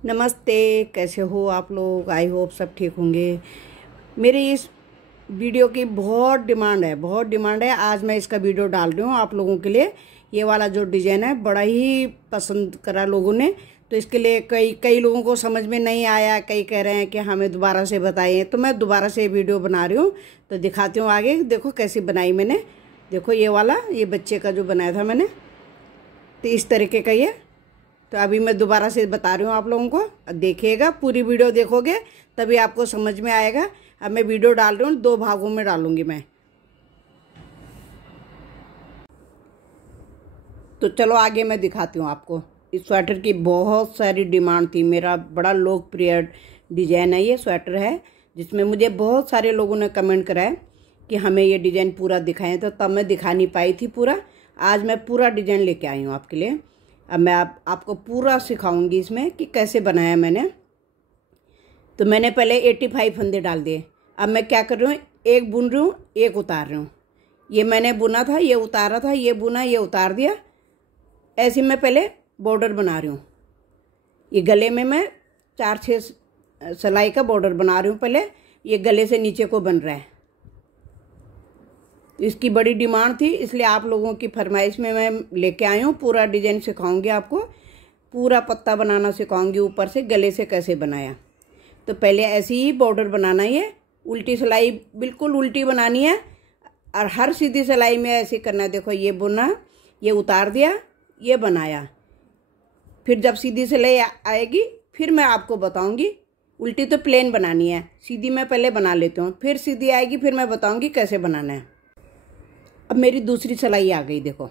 नमस्ते। कैसे हो आप लोग? आई होप सब ठीक होंगे। मेरी इस वीडियो की बहुत डिमांड है, बहुत डिमांड है। आज मैं इसका वीडियो डाल रही हूँ आप लोगों के लिए। ये वाला जो डिज़ाइन है बड़ा ही पसंद करा लोगों ने, तो इसके लिए कई कई लोगों को समझ में नहीं आया। कई कह रहे हैं कि हमें दोबारा से बताइए, तो मैं दोबारा से वीडियो बना रही हूँ। तो दिखाती हूँ आगे। देखो कैसी बनाई मैंने। देखो ये वाला, ये बच्चे का जो बनाया था मैंने, तो इस तरीके का ये। तो अभी मैं दोबारा से बता रही हूँ आप लोगों को। देखिएगा, पूरी वीडियो देखोगे तभी आपको समझ में आएगा। अब मैं वीडियो डाल रही हूँ, 2 भागों में डालूंगी मैं। तो चलो आगे मैं दिखाती हूँ आपको। इस स्वेटर की बहुत सारी डिमांड थी। मेरा बड़ा लोकप्रिय डिजाइन है, ये स्वेटर है, जिसमें मुझे बहुत सारे लोगों ने कमेंट करा है कि हमें ये डिजाइन पूरा दिखाएं। तो तब मैं दिखा नहीं पाई थी पूरा। आज मैं पूरा डिजाइन लेके आई हूँ आपके लिए। अब मैं आपको पूरा सिखाऊंगी इसमें कि कैसे बनाया मैंने। तो मैंने पहले 85 फंदे डाल दिए। अब मैं क्या कर रही हूँ, एक बुन रही हूँ, एक उतार रही हूँ। ये मैंने बुना था, ये उतारा था, ये बुना, ये उतार दिया। ऐसे मैं पहले बॉर्डर बना रही हूँ। ये गले में मैं 4-6 सिलाई का बॉर्डर बना रही हूँ पहले। ये गले से नीचे को बन रहा है। इसकी बड़ी डिमांड थी, इसलिए आप लोगों की फरमाइश में मैं लेके आई हूँ। पूरा डिजाइन सिखाऊंगी आपको, पूरा पत्ता बनाना सिखाऊंगी ऊपर से गले से कैसे बनाया। तो पहले ऐसे ही बॉर्डर बनाना है। ये उल्टी सिलाई बिल्कुल उल्टी बनानी है, और हर सीधी सिलाई में ऐसे करना है। देखो ये बुना, ये उतार दिया, ये बनाया। फिर जब सीधी सिलाई आएगी फिर मैं आपको बताऊंगी। उल्टी तो प्लेन बनानी है, सीधी मैं पहले बना लेती हूँ, फिर सीधी आएगी फिर मैं बताऊंगी कैसे बनाना है। अब मेरी दूसरी सिलाई आ गई। देखो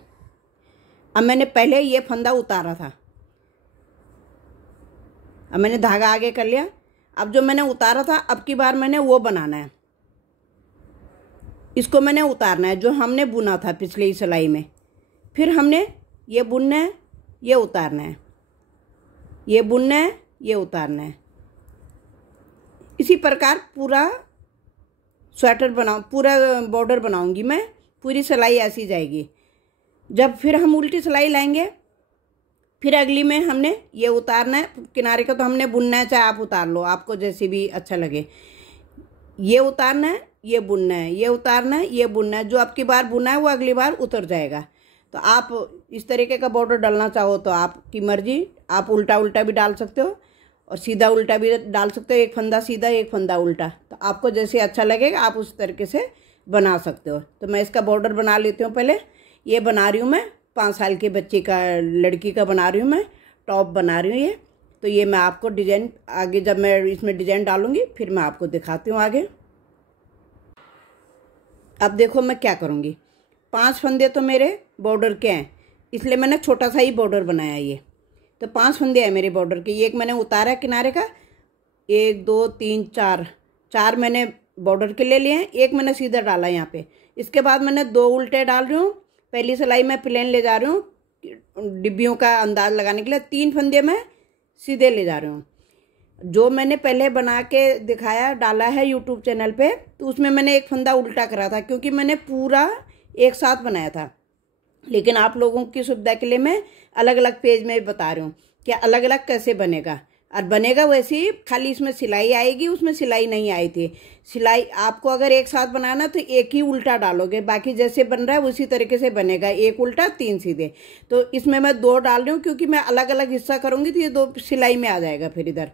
अब मैंने पहले ये फंदा उतारा था, अब मैंने धागा आगे कर लिया। अब जो मैंने उतारा था अब की बार मैंने वो बनाना है, इसको मैंने उतारना है जो हमने बुना था पिछली सिलाई में। फिर हमने ये बुनना है, ये उतारना है, ये बुनना है, ये उतारना है। इसी प्रकार पूरा स्वेटर बनाऊँ, पूरा बॉर्डर बनाऊंगी मैं। पूरी सिलाई ऐसी जाएगी। जब फिर हम उल्टी सिलाई लाएंगे, फिर अगली में हमने ये उतारना है किनारे का। तो हमने बुनना है, चाहे आप उतार लो, आपको जैसे भी अच्छा लगे। ये उतारना है, ये बुनना है, ये उतारना है, ये बुनना है। जो आपकी बार बुना है वो अगली बार उतर जाएगा। तो आप इस तरीके का बॉर्डर डालना चाहो तो आपकी मर्जी। आप उल्टा उल्टा भी डाल सकते हो और सीधा उल्टा भी डाल सकते हो। एक फंदा सीधा, एक फंदा उल्टा, तो आपको जैसे अच्छा लगेगा आप उस तरीके से बना सकते हो। तो मैं इसका बॉर्डर बना लेती हूँ पहले। ये बना रही हूँ मैं 5 साल के बच्चे का, लड़की का बना रही हूँ मैं। टॉप बना रही हूँ ये। तो ये मैं आपको डिजाइन आगे जब मैं इसमें डिजाइन डालूंगी फिर मैं आपको दिखाती हूँ आगे। अब देखो मैं क्या करूँगी। 5 फंदे तो मेरे बॉर्डर के हैं, इसलिए मैंने छोटा सा ही बॉर्डर बनाया ये। तो 5 फंदे हैं मेरे बॉर्डर के। एक मैंने उतारा किनारे का, 1 2 3 4 मैंने बॉर्डर के ले लिए हैं। एक मैंने सीधा डाला यहाँ पे। इसके बाद मैंने 2 उल्टे डाल रही हूँ। पहली सिलाई मैं प्लेन ले जा रही हूँ डिब्बियों का अंदाज लगाने के लिए। 3 फंदे मैं सीधे ले जा रही हूँ। जो मैंने पहले बना के दिखाया, डाला है यूट्यूब चैनल पे, तो उसमें मैंने एक फंदा उल्टा करा था क्योंकि मैंने पूरा एक साथ बनाया था। लेकिन आप लोगों की सुविधा के लिए मैं अलग अलग पेज में बता रही हूँ कि अलग अलग कैसे बनेगा। और बनेगा वैसे ही, खाली इसमें सिलाई आएगी, उसमें सिलाई नहीं आई थी। सिलाई आपको अगर एक साथ बनाना तो एक ही उल्टा डालोगे, बाकी जैसे बन रहा है उसी तरीके से बनेगा। 1 उल्टा 3 सीधे। तो इसमें मैं 2 डाल रही हूँ क्योंकि मैं अलग अलग हिस्सा करूँगी तो ये 2 सिलाई में आ जाएगा फिर इधर।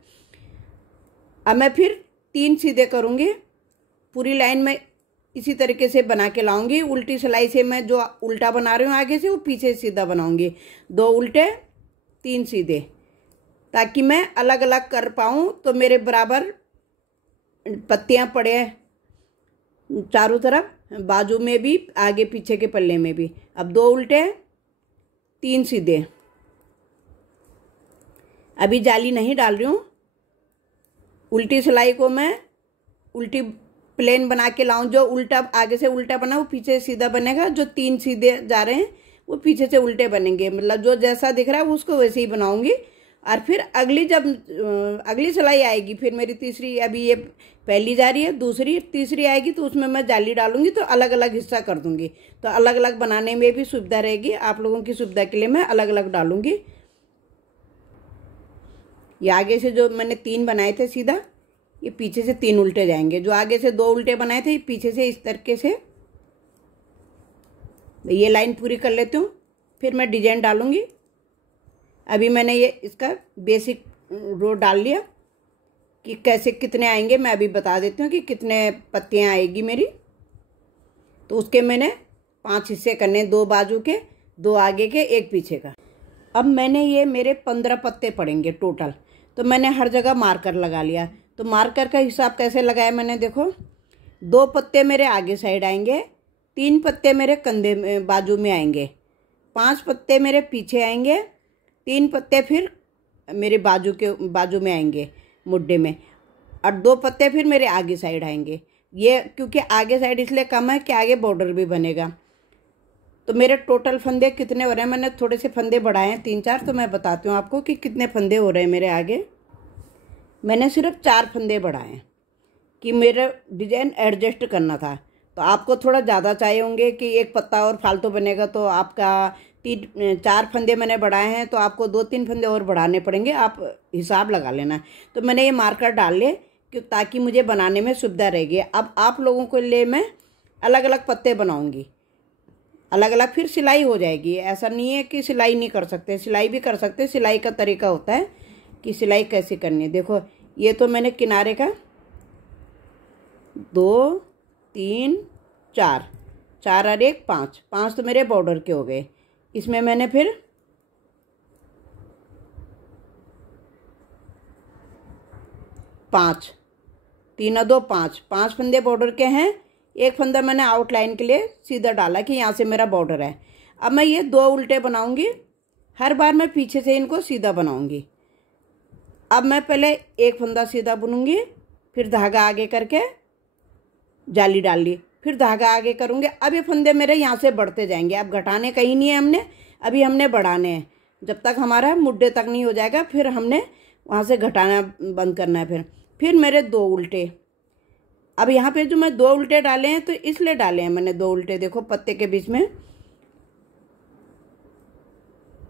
अब मैं फिर 3 सीधे करूँगी। पूरी लाइन में इसी तरीके से बना के लाऊंगी। उल्टी सिलाई से मैं जो उल्टा बना रही हूँ आगे से, वो पीछे सीधा बनाऊंगी। 2 उल्टे 3 सीधे, ताकि मैं अलग अलग कर पाऊँ। तो मेरे बराबर पत्तियाँ पड़े चारों तरफ, बाजू में भी, आगे पीछे के पल्ले में भी। अब 2 उल्टे 3 सीधे। अभी जाली नहीं डाल रही हूँ। उल्टी सिलाई को मैं उल्टी प्लेन बना के लाऊं। जो उल्टा आगे से उल्टा बना वो पीछे सीधा बनेगा। जो 3 सीधे जा रहे हैं वो पीछे से उल्टे बनेंगे। मतलब जो जैसा दिख रहा है उसको वैसे ही बनाऊंगी। और फिर अगली सिलाई आएगी, फिर मेरी तीसरी, अभी ये पहली जा रही है, दूसरी तीसरी आएगी तो उसमें मैं जाली डालूंगी। तो अलग अलग हिस्सा कर दूंगी, तो अलग अलग बनाने में भी सुविधा रहेगी। आप लोगों की सुविधा के लिए मैं अलग अलग डालूंगी। ये आगे से जो मैंने 3 बनाए थे सीधा, ये पीछे से 3 उल्टे जाएंगे। जो आगे से 2 उल्टे बनाए थे, ये पीछे से इस तरीके से ये लाइन पूरी कर लेती हूँ, फिर मैं डिजाइन डालूंगी। अभी मैंने ये इसका बेसिक रो डाल लिया कि कैसे कितने आएंगे, मैं अभी बता देती हूँ कि कितने पत्तियाँ आएगी मेरी। तो उसके मैंने 5 हिस्से करने, 2 बाजू के, 2 आगे के, 1 पीछे का। अब मैंने ये मेरे 15 पत्ते पड़ेंगे टोटल। तो मैंने हर जगह मार्कर लगा लिया। तो मार्कर का हिसाब कैसे लगाया मैंने, देखो 2 पत्ते मेरे आगे साइड आएंगे, 3 पत्ते मेरे कंधे में बाजू में आएंगे, 5 पत्ते मेरे पीछे आएंगे, 3 पत्ते फिर मेरे बाजू में आएंगे मुड्ढे में, और 2 पत्ते फिर मेरे आगे साइड आएंगे। ये क्योंकि आगे साइड इसलिए कम है कि आगे बॉर्डर भी बनेगा। तो मेरे टोटल फंदे कितने हो रहे हैं, मैंने थोड़े से फंदे बढ़ाए हैं 3-4, तो मैं बताती हूँ आपको कि कितने फंदे हो रहे हैं मेरे आगे। मैंने सिर्फ 4 फंदे बढ़ाए हैं कि मेरा डिजाइन एडजस्ट करना था। तो आपको थोड़ा ज़्यादा चाहिए होंगे कि 1 पत्ता और फालतू बनेगा, तो आपका 4 फंदे मैंने बढ़ाए हैं, तो आपको 2-3 फंदे और बढ़ाने पड़ेंगे, आप हिसाब लगा लेना। तो मैंने ये मार्कर डाल लिए कि ताकि मुझे बनाने में सुविधा रहेगी। अब आप लोगों के लिए मैं अलग अलग पत्ते बनाऊंगी, अलग अलग फिर सिलाई हो जाएगी। ऐसा नहीं है कि सिलाई नहीं कर सकते, सिलाई भी कर सकते। सिलाई का तरीका होता है कि सिलाई कैसे करनी है। देखो ये तो मैंने किनारे का 2, 3, 4, 4 और 1 5, 5 तो मेरे बॉर्डर के हो गए। इसमें मैंने फिर 5, 3 और 2 5, 5 फंदे बॉर्डर के हैं। 1 फंदा मैंने आउटलाइन के लिए सीधा डाला कि यहाँ से मेरा बॉर्डर है। अब मैं ये 2 उल्टे बनाऊंगी, हर बार मैं पीछे से इनको सीधा बनाऊंगी। अब मैं पहले 1 फंदा सीधा बुनूंगी, फिर धागा आगे करके जाली डाल ली, फिर धागा आगे करूंगे। अब ये फंदे मेरे यहाँ से बढ़ते जाएंगे। अब घटाने कहीं नहीं है हमने, अभी हमने बढ़ाने हैं। जब तक हमारा मुड्ढे तक नहीं हो जाएगा, फिर हमने वहाँ से घटाना बंद करना है। फिर मेरे 2 उल्टे। अब यहाँ पे जो मैं 2 उल्टे डाले हैं, तो इसलिए डाले हैं मैंने 2 उल्टे। देखो पत्ते के बीच में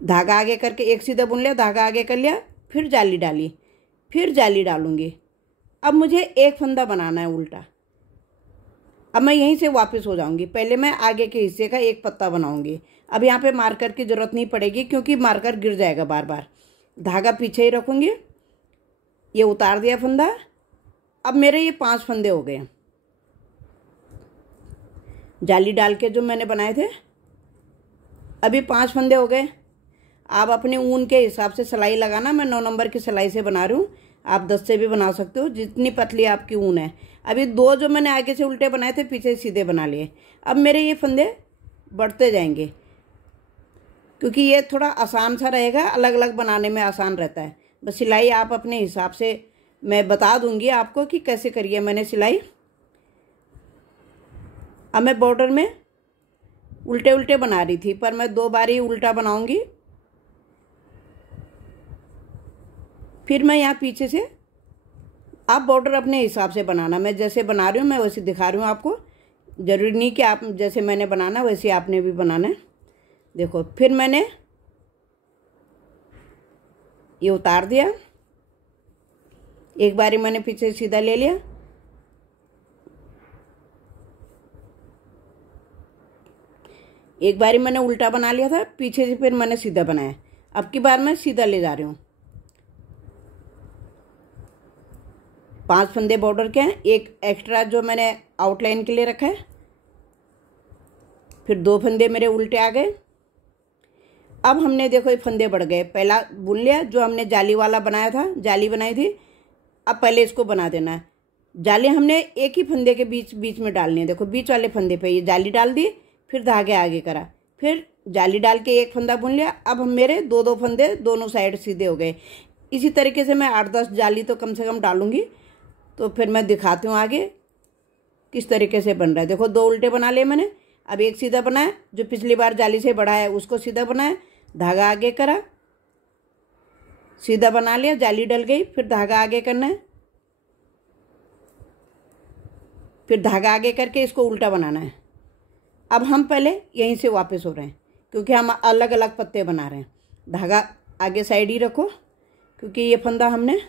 धागा आगे करके 1 सीधा बुन लिया, धागा आगे कर लिया, फिर जाली डाली, फिर जाली डालूंगी। अब मुझे 1 फंदा बनाना है उल्टा। अब मैं यहीं से वापस हो जाऊंगी। पहले मैं आगे के हिस्से का 1 पत्ता बनाऊंगी। अब यहाँ पे मार्कर की जरूरत नहीं पड़ेगी, क्योंकि मार्कर गिर जाएगा बार बार। धागा पीछे ही रखूंगी। ये उतार दिया फंदा। अब मेरे ये 5 फंदे हो गए जाली डाल के जो मैंने बनाए थे। अभी 5 फंदे हो गए। आप अपने ऊन के हिसाब से सिलाई लगाना। मैं 9 नंबर की सिलाई से बना रही हूँ, आप 10 से भी बना सकते हो, जितनी पतली आपकी ऊन है। अभी 2 जो मैंने आगे से उल्टे बनाए थे, पीछे से सीधे बना लिए। अब मेरे ये फंदे बढ़ते जाएंगे, क्योंकि ये थोड़ा आसान सा रहेगा, अलग अलग बनाने में आसान रहता है। बस सिलाई आप अपने हिसाब से, मैं बता दूंगी आपको कि कैसे करिए मैंने सिलाई। अब मैं बॉर्डर में उल्टे उल्टे बना रही थी, पर मैं 2 बार ही उल्टा बनाऊंगी। फिर मैं यहाँ पीछे से, आप बॉर्डर अपने हिसाब से बनाना। मैं जैसे बना रही हूँ मैं वैसे दिखा रही हूँ आपको। जरूरी नहीं कि आप जैसे मैंने बनाना वैसे आपने भी बनाना है। देखो फिर मैंने ये उतार दिया, एक बारी मैंने पीछे सीधा ले लिया, एक बारी मैंने उल्टा बना लिया था, पीछे से फिर मैंने सीधा बनाया। अब की बार मैं सीधा ले जा रही हूँ। 5 फंदे बॉर्डर के हैं, 1 एक्स्ट्रा जो मैंने आउटलाइन के लिए रखा है। फिर 2 फंदे मेरे उल्टे आ गए। अब हमने देखो ये फंदे बढ़ गए। पहला बुन लिया, जो हमने जाली वाला बनाया था, जाली बनाई थी। अब पहले इसको बना देना है। जाली हमने एक ही फंदे के बीच में डालनी है। देखो बीच वाले फंदे पे ये जाली डाल दी, फिर धागे आगे करा, फिर जाली डाल के 1 फंदा बुन लिया। अब हम मेरे 2-2 फंदे दोनों साइड सीधे हो गए। इसी तरीके से मैं 8-10 जाली तो कम से कम डालूंगी। तो फिर मैं दिखाती हूँ आगे किस तरीके से बन रहा है। देखो 2 उल्टे बना लिए मैंने। अब 1 सीधा बनाया, जो पिछली बार जाली से बढ़ाया उसको सीधा बनाया, धागा आगे करा, सीधा बना लिया, जाली डल गई, फिर धागा आगे करना है, फिर धागा आगे करके इसको उल्टा बनाना है। अब हम पहले यहीं से वापस हो रहे हैं, क्योंकि हम अलग अलग पत्ते बना रहे हैं। धागा आगे साइड ही रखो, क्योंकि ये फंदा हमने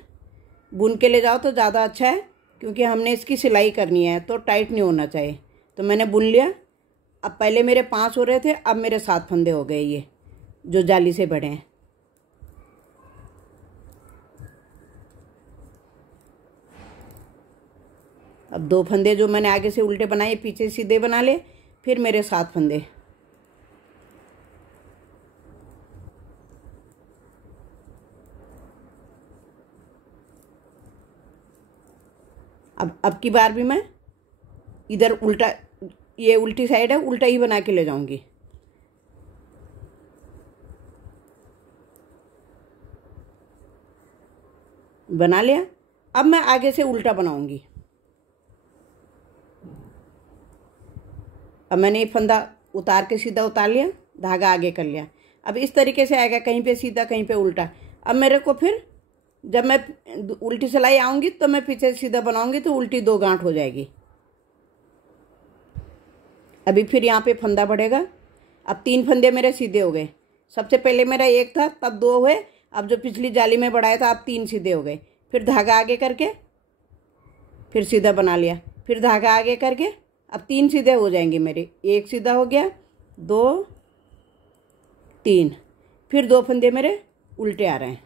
बुन के ले जाओ तो ज़्यादा अच्छा है, क्योंकि हमने इसकी सिलाई करनी है तो टाइट नहीं होना चाहिए। तो मैंने बुन लिया। अब पहले मेरे 5 हो रहे थे, अब मेरे 7 फंदे हो गए, ये जो जाली से बड़े हैं। अब 2 फंदे जो मैंने आगे से उल्टे बनाए पीछे सीधे बना ले, फिर मेरे 7 फंदे। अब की बार भी मैं इधर उल्टा, ये उल्टी साइड है, उल्टा ही बना के ले जाऊंगी। बना लिया। अब मैं आगे से उल्टा बनाऊंगी। अब मैंने ये फंदा उतार के सीधा उतार लिया, धागा आगे कर लिया। अब इस तरीके से आएगा, कहीं पे सीधा कहीं पे उल्टा। अब मेरे को फिर जब मैं उल्टी सिलाई आऊंगी तो मैं पीछे सीधा बनाऊंगी तो उल्टी 2 गांठ हो जाएगी। अभी फिर यहाँ पे फंदा बढ़ेगा। अब 3 फंदे मेरे सीधे हो गए। सबसे पहले मेरा 1 था, तब 2 हुए। अब जो पिछली जाली में बढ़ाया था, अब 3 सीधे हो गए। फिर धागा आगे करके फिर सीधा बना लिया, फिर धागा आगे करके अब 3 सीधे हो जाएंगे मेरे। 1 सीधा हो गया, 2 3, फिर 2 फंदे मेरे उल्टे आ रहे हैं।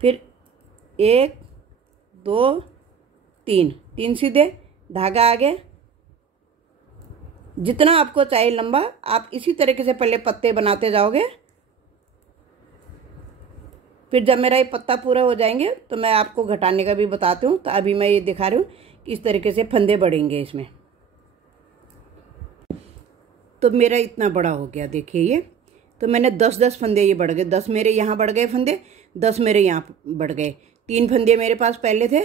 फिर 1 2 3, 3 सीधे, धागा आगे। जितना आपको चाहिए लंबा, आप इसी तरीके से पहले पत्ते बनाते जाओगे। फिर जब मेरा ये पत्ता पूरा हो जाएंगे तो मैं आपको घटाने का भी बताती हूँ। तो अभी मैं ये दिखा रही हूँ कि इस तरीके से फंदे बढ़ेंगे इसमें। तो मेरा इतना बड़ा हो गया, देखिए ये। तो मैंने 10-10 फंदे ये बढ़ गए। 10 मेरे यहाँ बढ़ गए फंदे, 10 मेरे यहाँ बढ़ गए। 3 फंदे मेरे पास पहले थे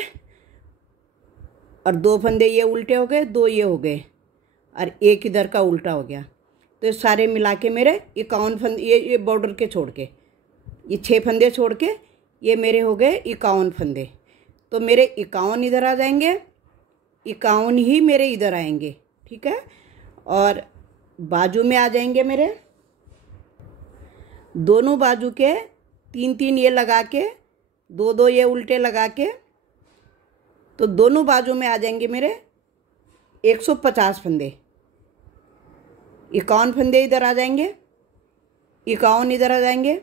और 2 फंदे ये उल्टे हो गए, 2 ये हो गए और 1 इधर का उल्टा हो गया। तो सारे मिला के मेरे 51 फंदे, ये बॉर्डर के छोड़ के, ये 6 फंदे छोड़ के ये मेरे हो गए 51 फंदे। तो मेरे 51 इधर आ जाएंगे, 51 ही मेरे इधर आएंगे, ठीक है। और बाजू में आ जाएंगे मेरे, दोनों बाजू के 3-3 ये लगा के, 2-2 ये उल्टे लगा के, तो दोनों बाजू में आ जाएंगे मेरे 150 फंदे। 51 फंदे इधर आ जाएंगे, 51 इधर आ जाएंगे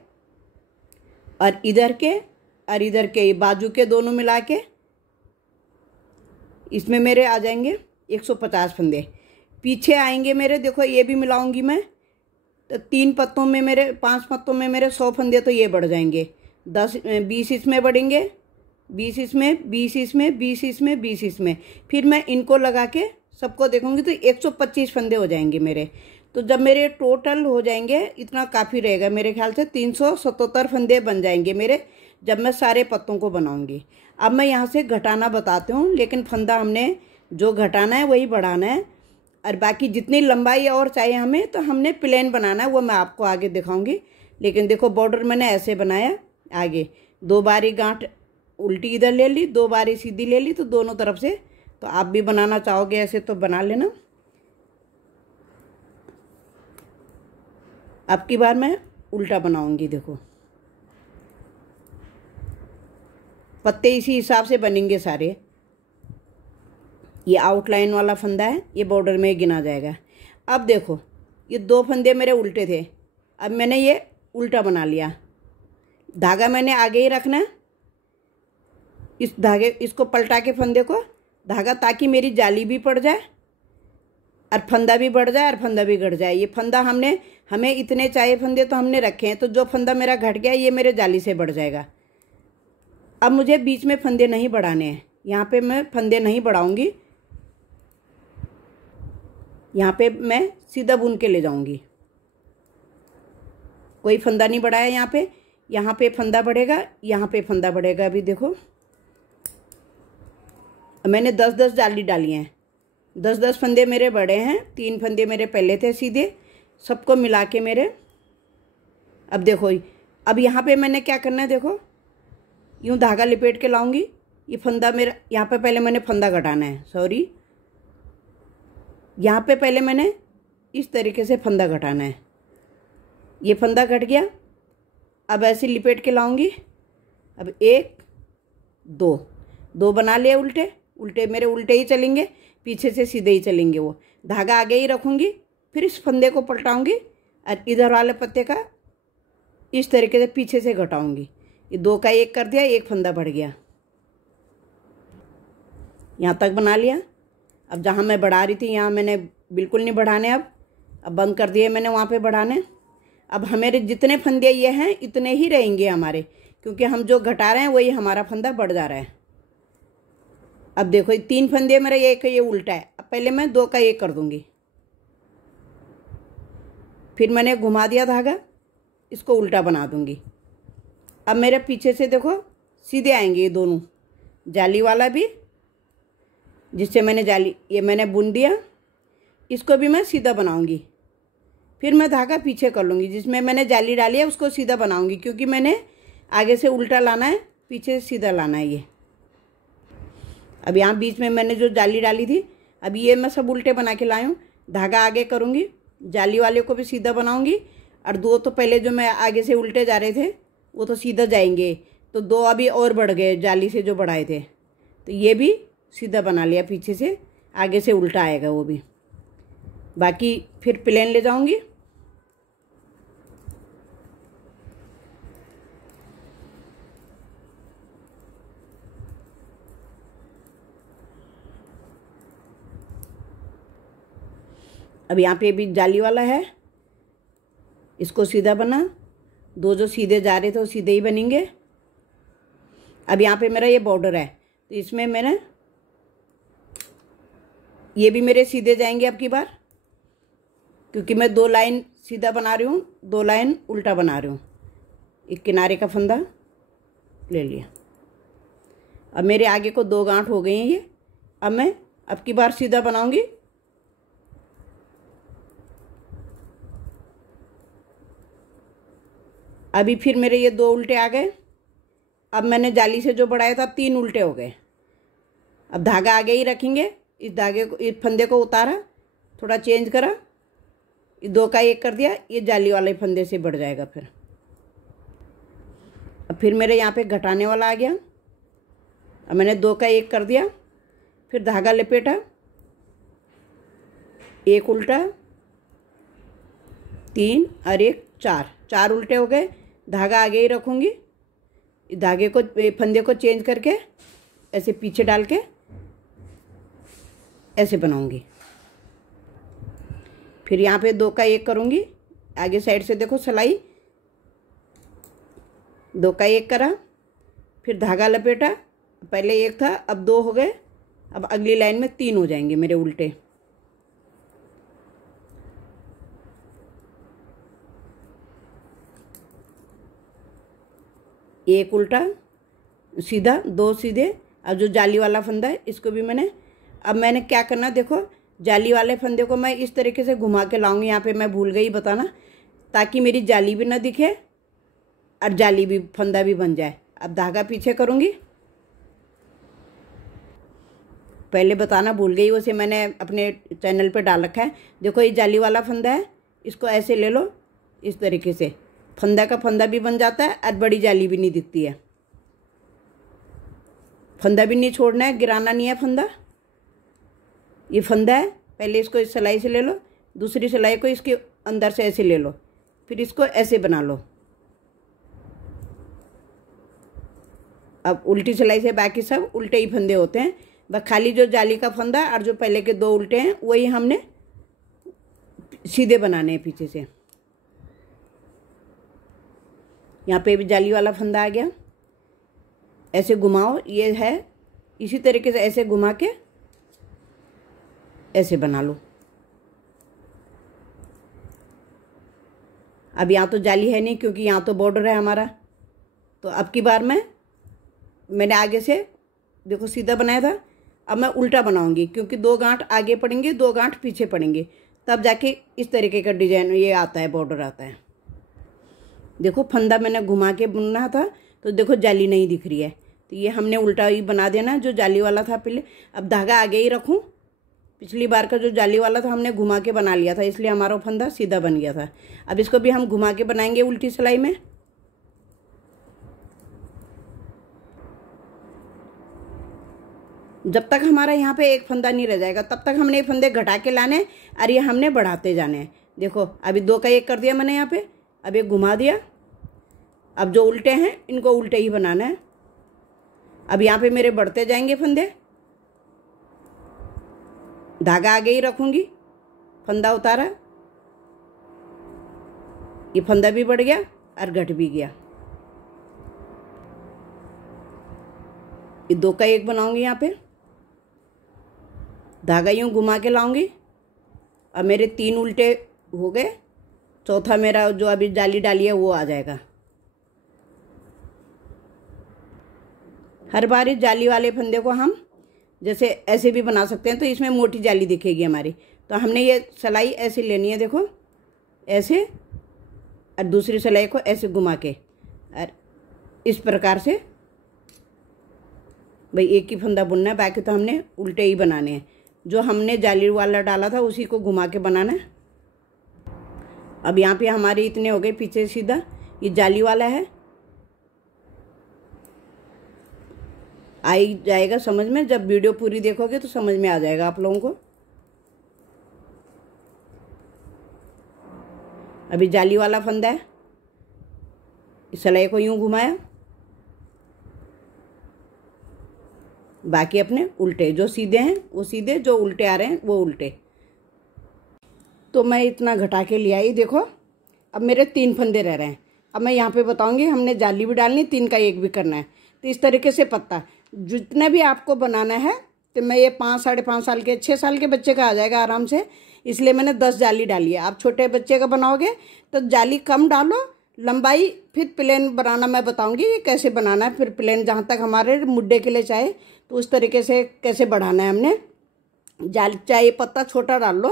और इधर के ये बाजू के दोनों मिला के इसमें मेरे आ जाएंगे 150 फंदे। पीछे आएंगे मेरे, देखो ये भी मिलाऊंगी मैं, तो 3 पत्तों में मेरे, 5 पत्तों में मेरे 100 फंदे तो ये बढ़ जाएंगे। 20 इसमें बढ़ेंगे, 20 इसमें, 20 इसमें, 20 इसमें, 20 इसमें। फिर मैं इनको लगा के सबको देखूंगी तो 125 फंदे हो जाएंगे मेरे। तो जब मेरे टोटल हो जाएंगे, इतना काफ़ी रहेगा मेरे ख्याल से, 377 फंदे बन जाएंगे मेरे, जब मैं सारे पत्तों को बनाऊंगी। अब मैं यहाँ से घटाना बताती हूँ, लेकिन फंदा हमने जो घटाना है वही बढ़ाना है। और बाकी जितनी लंबाई और चाहिए हमें, तो हमने प्लेन बनाना है, वो मैं आपको आगे दिखाऊंगी। लेकिन देखो बॉर्डर मैंने ऐसे बनाया, आगे 2 बारी गांठ उल्टी इधर ले ली, 2 बारी सीधी ले ली, तो दोनों तरफ से। तो आप भी बनाना चाहोगे ऐसे तो बना लेना। अब की बार मैं उल्टा बनाऊंगी। देखो पत्ते इसी हिसाब से बनेंगे सारे। ये आउटलाइन वाला फंदा है, ये बॉर्डर में गिना जाएगा। अब देखो ये 2 फंदे मेरे उल्टे थे, अब मैंने ये उल्टा बना लिया। धागा मैंने आगे ही रखना है, इस धागे, इसको पलटा के फंदे को धागा, ताकि मेरी जाली भी पड़ जाए और फंदा भी बढ़ जाए और फंदा भी घट जाए। ये फंदा हमें इतने चाहिए फंदे तो हमने रखे हैं, तो जो फंदा मेरा घट गया ये मेरे जाली से बढ़ जाएगा। अब मुझे बीच में फंदे नहीं बढ़ाने हैं, यहाँ पे मैं फंदे नहीं बढ़ाऊंगी, यहाँ पे मैं सीधा बुन के ले जाऊंगी। कोई फंदा नहीं बढ़ाया यहाँ पे फंदा बढ़ेगा, यहाँ पे फंदा बढ़ेगा। अभी देखो मैंने 10-10 जाली डाली हैं, 10-10 फंदे मेरे बड़े हैं, 3 फंदे मेरे पहले थे सीधे, सबको मिला के मेरे। अब देखो, अब यहाँ पे मैंने क्या करना है, देखो यूँ धागा लिपेट के लाऊंगी। ये फंदा मेरा, यहाँ पे पहले मैंने फंदा घटाना है, सॉरी, यहाँ पे पहले मैंने इस तरीके से फंदा घटाना है। ये फंदा घट गया। अब ऐसे लिपेट के लाऊंगी। अब 1 2 2 बना लिए उल्टे, उल्टे मेरे उल्टे ही चलेंगे, पीछे से सीधे ही चलेंगे। वो धागा आगे ही रखूँगी, फिर इस फंदे को पलटाऊँगी और इधर वाले पत्ते का इस तरीके से पीछे से घटाऊँगी। ये 2 का 1 कर दिया, 1 फंदा बढ़ गया। यहाँ तक बना लिया। अब जहाँ मैं बढ़ा रही थी यहाँ मैंने बिल्कुल नहीं बढ़ाने, अब बंद कर दिए मैंने वहाँ पे बढ़ाने। अब हमारे जितने फंदे ये हैं इतने ही रहेंगे हमारे, क्योंकि हम जो घटा रहे हैं वही हमारा फंदा बढ़ जा रहा है। अब देखो 3 फंदे मेरा एक ये उल्टा है। अब पहले मैं 2 का 1 कर दूंगी, फिर मैंने घुमा दिया धागा, इसको उल्टा बना दूंगी। अब मेरे पीछे से देखो सीधे आएंगे ये दोनों, जाली वाला भी जिससे मैंने जाली ये मैंने बुन दिया, इसको भी मैं सीधा बनाऊंगी। फिर मैं धागा पीछे कर लूँगी, जिसमें मैंने जाली डाली है उसको सीधा बनाऊंगी, क्योंकि मैंने आगे से उल्टा लाना है, पीछे से सीधा लाना है ये। अब यहाँ बीच में मैंने जो जाली डाली थी, अब ये मैं सब उल्टे बना के लाई हूँ। धागा आगे करूँगी, जाली वाले को भी सीधा बनाऊँगी, और 2 तो पहले जो मैं आगे से उल्टे जा रहे थे वो तो सीधा जाएंगे, तो 2 अभी और बढ़ गए जाली से जो बढ़ाए थे, तो ये भी सीधा बना लिया, पीछे से आगे से उल्टा आएगा वो भी। बाकी फिर प्लेन ले जाऊंगी। अब यहाँ पे भी जाली वाला है, इसको सीधा बना, 2 जो सीधे जा रहे थे वो सीधे ही बनेंगे। अब यहाँ पे मेरा ये बॉर्डर है, तो इसमें मैंने ये भी मेरे सीधे जाएंगे अब की बार, क्योंकि मैं 2 लाइन सीधा बना रही हूँ, 2 लाइन उल्टा बना रही हूँ। एक किनारे का फंदा ले लिया। अब मेरे आगे को 2 गांठ हो गई हैं ये। अब मैं अब की बार सीधा बनाऊंगी। अभी फिर मेरे ये 2 उल्टे आ गए। अब मैंने जाली से जो बढ़ाया था 3 उल्टे हो गए। अब धागा आगे ही रखेंगे, इस धागे को, इस फंदे को उतारा, थोड़ा चेंज करा, 2 का 1 कर दिया, ये जाली वाले फंदे से बढ़ जाएगा। फिर अब फिर मेरे यहाँ पे घटाने वाला आ गया। अब मैंने 2 का 1 कर दिया, फिर धागा लपेटा, 1 उल्टा, 3 और 1 4 उल्टे हो गए। धागा आगे ही रखूँगी, धागे को फंदे को चेंज करके ऐसे पीछे डाल के ऐसे बनाऊंगी। फिर यहाँ पे 2 का 1 करूँगी, आगे साइड से देखो सिलाई, 2 का 1 करा, फिर धागा लपेटा, पहले 1 था अब 2 हो गए। अब अगली लाइन में 3 हो जाएंगे मेरे उल्टे। एक उल्टा सीधा, 2 सीधे। अब जो जाली वाला फंदा है इसको भी मैंने, अब मैंने क्या करना, देखो जाली वाले फंदे को मैं इस तरीके से घुमा के लाऊंगी। यहाँ पे मैं भूल गई बताना, ताकि मेरी जाली भी ना दिखे और जाली भी फंदा भी बन जाए। अब धागा पीछे करूँगी, पहले बताना भूल गई, वैसे मैंने अपने चैनल पे डाल रखा है। देखो ये जाली वाला फंदा है, इसको ऐसे ले लो, इस तरीके से फंदा का फंदा भी बन जाता है और बड़ी जाली भी नहीं दिखती है। फंदा भी नहीं छोड़ना है, गिराना नहीं है फंदा। ये फंदा है, पहले इसको इस सिलाई से ले लो, दूसरी सिलाई को इसके अंदर से ऐसे ले लो, फिर इसको ऐसे बना लो। अब उल्टी सिलाई से बाकी सब उल्टे ही फंदे होते हैं, बस खाली जो जाली का फंदा और जो पहले के 2 उल्टे हैं वही हमने सीधे बनाने हैं पीछे से। यहाँ पे भी जाली वाला फंदा आ गया, ऐसे घुमाओ, ये है इसी तरीके से ऐसे घुमा के ऐसे बना लो। अब यहाँ तो जाली है नहीं, क्योंकि यहाँ तो बॉर्डर है हमारा। तो अब की बार मैंने आगे से देखो सीधा बनाया था, अब मैं उल्टा बनाऊंगी, क्योंकि 2 गांठ आगे पड़ेंगे, 2 गांठ पीछे पड़ेंगे, तब जाके इस तरीके का डिजाइन ये आता है, बॉर्डर आता है। देखो फंदा मैंने घुमा के बुनना था, तो देखो जाली नहीं दिख रही है, तो ये हमने उल्टा ही बना देना जो जाली वाला था पहले। अब धागा आगे ही रखूं, पिछली बार का जो जाली वाला था हमने घुमा के बना लिया था, इसलिए हमारा फंदा सीधा बन गया था। अब इसको भी हम घुमा के बनाएंगे उल्टी सिलाई में। जब तक हमारा यहाँ पे एक फंदा नहीं रह जाएगा तब तक हमने ये फंदे घटा के लाने और ये हमने बढ़ाते जाने हैं। देखो अभी 2 का 1 कर दिया मैंने यहाँ पे, अब एक घुमा दिया। अब जो उल्टे हैं इनको उल्टे ही बनाना है। अब यहाँ पे मेरे बढ़ते जाएंगे फंदे, धागा आगे ही रखूँगी, फंदा उतारा, ये फंदा भी बढ़ गया और घट भी गया। ये 2 का 1 बनाऊंगी, यहाँ पे धागा यूं घुमा के लाऊंगी। अब मेरे 3 उल्टे हो गए, चौथा मेरा जो अभी जाली डाली है वो आ जाएगा। हर बार इस जाली वाले फंदे को हम जैसे ऐसे भी बना सकते हैं, तो इसमें मोटी जाली दिखेगी हमारी। तो हमने ये सिलाई ऐसे लेनी है, देखो ऐसे, और दूसरी सिलाई को ऐसे घुमा के, और इस प्रकार से भाई एक ही फंदा बुनना है, बाकी तो हमने उल्टे ही बनाने हैं। जो हमने जाली वाला डाला था उसी को घुमा के बनाना है। अब यहाँ पे हमारे इतने हो गए पीछे सीधा, ये जाली वाला है। आ ही जाएगा समझ में, जब वीडियो पूरी देखोगे तो समझ में आ जाएगा आप लोगों को। अभी जाली वाला फंदा है, इस सिलाई को यूं घुमाया, बाकी अपने उल्टे, जो सीधे हैं वो सीधे, जो उल्टे आ रहे हैं वो उल्टे। तो मैं इतना घटा के ले आई। देखो अब मेरे 3 फंदे रह रहे हैं। अब मैं यहाँ पे बताऊंगी, हमने जाली भी डालनी, 3 का 1 भी करना है। तो इस तरीके से पत्ता जितने भी आपको बनाना है, तो मैं ये 5 साढ़े 5 साल के 6 साल के बच्चे का आ जाएगा आराम से, इसलिए मैंने 10 जाली डाली है। आप छोटे बच्चे का बनाओगे तो जाली कम डालो, लंबाई फिर प्लेन बनाना मैं बताऊंगी ये कैसे बनाना है। फिर प्लेन जहाँ तक हमारे मुड्डे के लिए चाहे तो उस तरीके से कैसे बढ़ाना है हमने। जाली चाहे पत्ता छोटा डाल लो,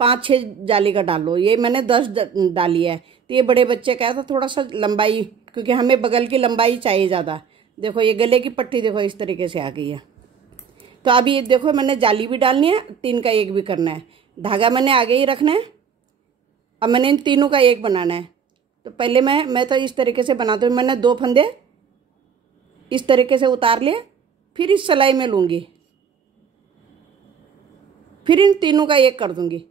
5-6 जाली का डाल लो। ये मैंने 10 डाली है, तो ये बड़े बच्चे का है तो थोड़ा सा लंबाई, क्योंकि हमें बगल की लंबाई चाहिए ज़्यादा। देखो ये गले की पट्टी देखो इस तरीके से आ गई है। तो अभी ये देखो मैंने जाली भी डालनी है, 3 का 1 भी करना है, धागा मैंने आगे ही रखना है। अब मैंने इन तीनों का 1 बनाना है। तो पहले मैं तो इस तरीके से बनाती हूँ। मैंने 2 फंदे इस तरीके से उतार लिए, फिर इस सिलाई में लूँगी, फिर इन तीनों का 1 कर दूँगी।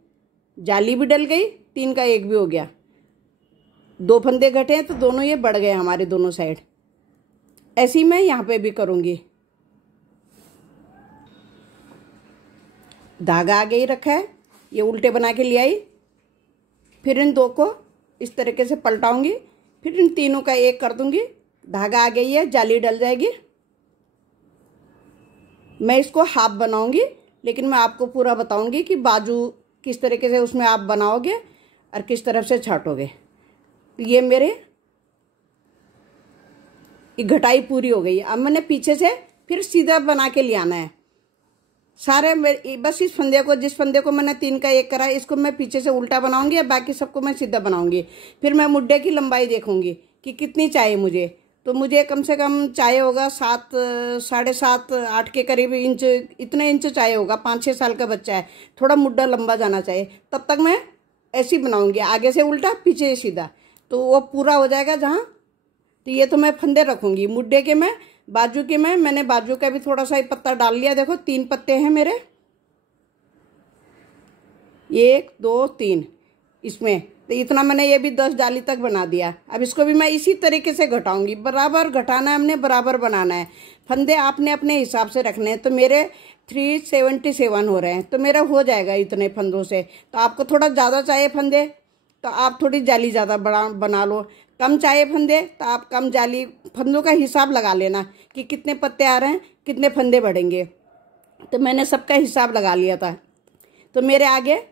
जाली भी डल गई, 3 का 1 भी हो गया। 2 फंदे घटे हैं तो दोनों ये बढ़ गए हमारे दोनों साइड। ऐसे ही मैं यहाँ पे भी करूँगी। धागा आगे ही रखा है, ये उल्टे बना के ले आई, फिर इन 2 को इस तरीके से पलटाऊंगी, फिर इन तीनों का 1 कर दूंगी। धागा आ गई है, जाली डल जाएगी। मैं इसको हाफ बनाऊंगी, लेकिन मैं आपको पूरा बताऊंगी कि बाजू किस तरीके से उसमें आप बनाओगे और किस तरफ से छाटोगे। ये मेरे घटाई पूरी हो गई। अब मैंने पीछे से फिर सीधा बना के ले आना है सारे। बस इस फंदे को, जिस फंदे को मैंने 3 का 1 करा है, इसको मैं पीछे से उल्टा बनाऊंगी और बाकी सबको मैं सीधा बनाऊंगी। फिर मैं मुड्डे की लंबाई देखूंगी कि कितनी चाहिए मुझे। तो मुझे कम से कम चाहिए होगा 7 साढ़े 7 8 के करीब इंच, इतने इंच चाहिए होगा। 5-6 साल का बच्चा है, थोड़ा मुड्डा लंबा जाना चाहिए। तब तक मैं ऐसी बनाऊंगी, आगे से उल्टा पीछे से सीधा, तो वो पूरा हो जाएगा जहाँ। तो ये तो मैं फंदे रखूंगी मुड्डे के में, बाजू के में। मैंने बाजू का भी थोड़ा सा पत्ता डाल लिया। देखो 3 पत्ते हैं मेरे, 1 2 3 इसमें। तो इतना मैंने ये भी 10 जाली तक बना दिया। अब इसको भी मैं इसी तरीके से घटाऊंगी, बराबर घटाना है हमने, बराबर बनाना है। फंदे आपने अपने हिसाब से रखने हैं। तो मेरे 377 हो रहे हैं, तो मेरा हो जाएगा इतने फंदों से। तो आपको थोड़ा ज़्यादा चाहिए फंदे तो आप थोड़ी जाली ज़्यादा बना लो। कम चाहिए फंदे तो आप कम जाली, फंदों का हिसाब लगा लेना कि कितने पत्ते आ रहे हैं, कितने फंदे बढ़ेंगे। तो मैंने सबका हिसाब लगा लिया था। तो मेरे आगे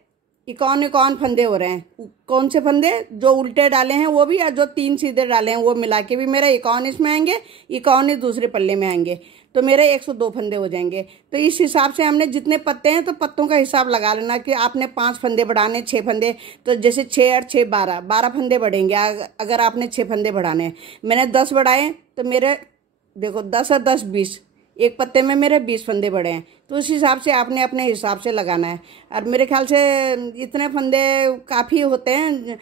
51 फंदे हो रहे हैं। कौन से फंदे? जो उल्टे डाले हैं वो भी, और जो 3 सीधे डाले हैं वो मिला के भी मेरा 51 इसमें आएंगे, 51 दूसरे पल्ले में आएंगे। तो मेरे 102 फंदे हो जाएंगे। तो इस हिसाब से हमने जितने पत्ते हैं तो पत्तों का हिसाब लगा लेना कि आपने 5 फंदे बढ़ाने, 6 फंदे, तो जैसे 6 और 6 12 फंदे बढ़ेंगे अगर आपने 6 फंदे बढ़ाने। मैंने 10 बढ़ाए तो मेरे देखो 10 और 10 20, एक पत्ते में मेरे 20 फंदे बढ़े हैं। तो उस हिसाब से आपने अपने हिसाब से लगाना है। और मेरे ख्याल से इतने फंदे काफ़ी होते हैं